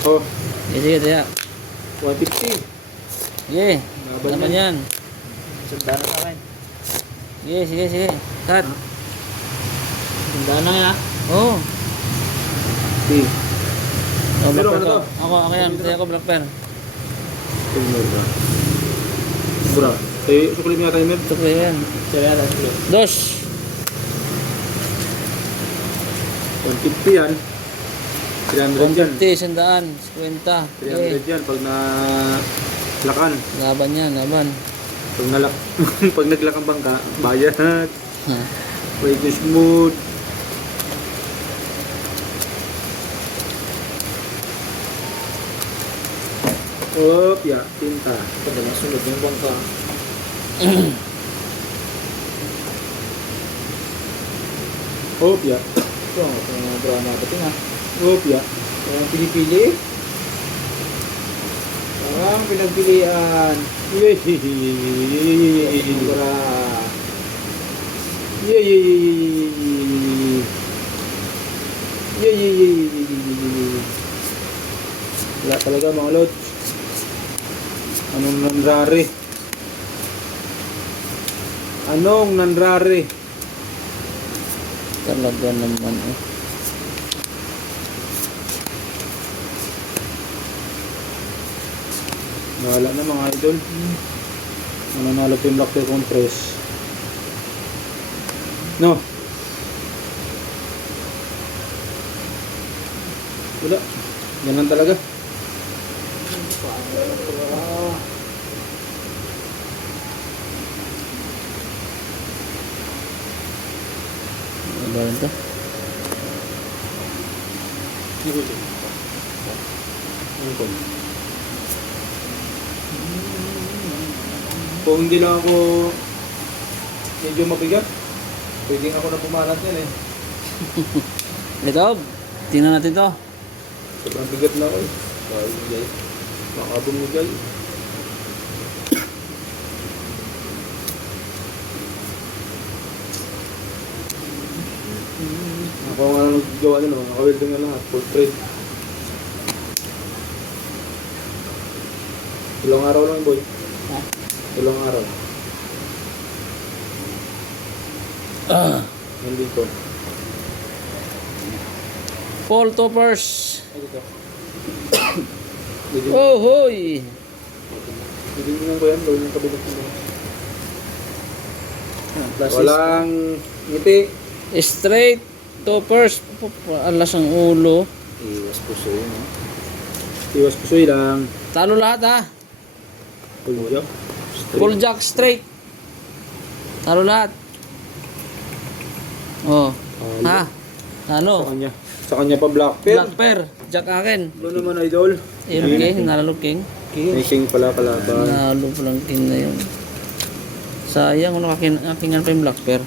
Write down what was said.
Oh, Sige, tiya. 150. Sige. Laban Laban yan. Sanda na sa akin. Sige, sige, sige. Cut. Sanda na yan, ha? Oo. Okay. Oh, Pero black ano pearl to? ka. Ako yan. Tiya ko black pearl. Timer na. Bura. Sukli mo yata timer. Ito ko yan. Siya yan, ha? Dos. 150 yan. 300 yan. 50, sandaan. 50. 300 yan pag na lakan. Laban yan, laban. Pag nalak pag naglakang bangka, bayad. Ha. Wait smooth. Op, ya, tinta. Pwede na sunod yung bangka. Op, ya. Ito, ang mga drama natin, ha? Op, ya. Parang pinipili. Parang pinagpilian. Yay. Para Wala talaga mga lods. Anong nanrari? Anong nanrari? Talaga naman eh. Wala na mga idol. Mananalo pa yung Black Pearl Compress. No. Wala. Ganun talaga. Ano ba rin to? Kung hindi lang ako medyo mabigat, pwede ako na pumalat yan eh. Ito. Tingnan natin to. Sobrang bigat na ako eh. Dahil bigay. Makabumigay. Ako nga lang naggawa nyo, nakawilding na lahat, full trade. Ilang araw lang boy. Ha? Ilang araw. Nandito. Paul Toppers. Ay, dito. Oh, hoy. Hindi nyo ko yan, gawin yung kabilang ko. Plus Walang ngiti. Straight toppers. Alas ang ulo. iwas puso yun, ha? Iwas pusoy lang. Talo lahat ha. Pulyo. Full jack straight. Talo lahat. Oh. Ha? Sa Ano? kanya. Sa kanya pa black pearl. Black pair. Jack akin. Ano naman idol? Ayun king. Nalalo king. May king pala kalaban. Nalo palang king na yun. Sayang. Ano akingan pa yung black pair.